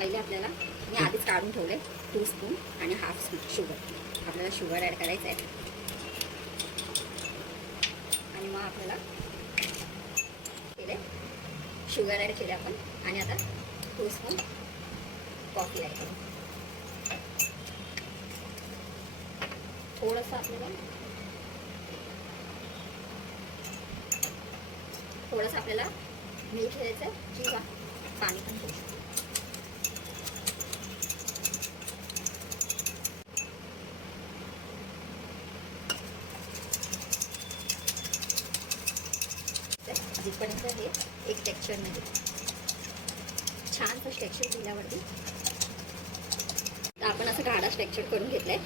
पहिले आपल्याला मी आधीच काढून ठेवले 2 स्पून आणि हाफ शुगर. आपल्याला शुगर ॲड करायचं आहे आणि मग आपल्याला केले शुगर ॲड केले आपण आणि आता 2 स्पून कॉफी ॲड करू. थोडंसं आपल्याला मीठ घ्यायचं आहे किंवा पाणी पण घेऊ शकतो. जिथपर्यंत हे एक टेक्स्चर नाही छानसं टेक्स्चर दिल्यावरती तर आपण असं गाढा टेक्स्चर करून घेतलं आहे.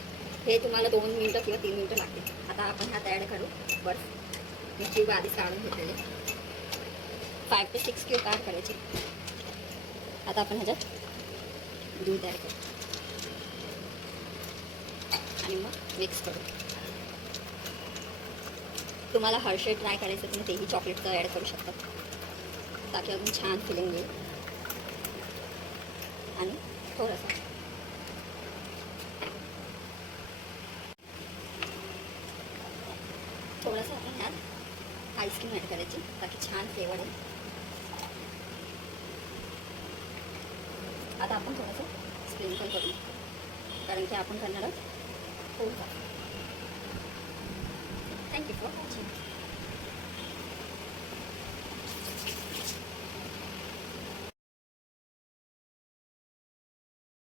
हे तुम्हाला 2 मिनटं किंवा 3 मिनटं लागतील. आता आपण ह्यात ॲड करू बर्फ. मी क्यूब आधीच काढून घेतलेले 5 ते 6 क्यूब ॲड करायचे. आता आपण ह्याच्यात दूध ॲड करू आणि मग मिक्स करू. तुम्हाला हर्षे ट्राय करायचं तुम्ही तेही चॉकलेटचं ॲड करू शकता ताकी अजून छान फिलिंग येईल. आणि थोडंसं आपण ह्यात आईस्क्रीम ॲड करायची ताकी छान फ्लेवर येईल. आता आपण थोडंसं स्प्रिंकल करू कारण की आपण करणार आहोत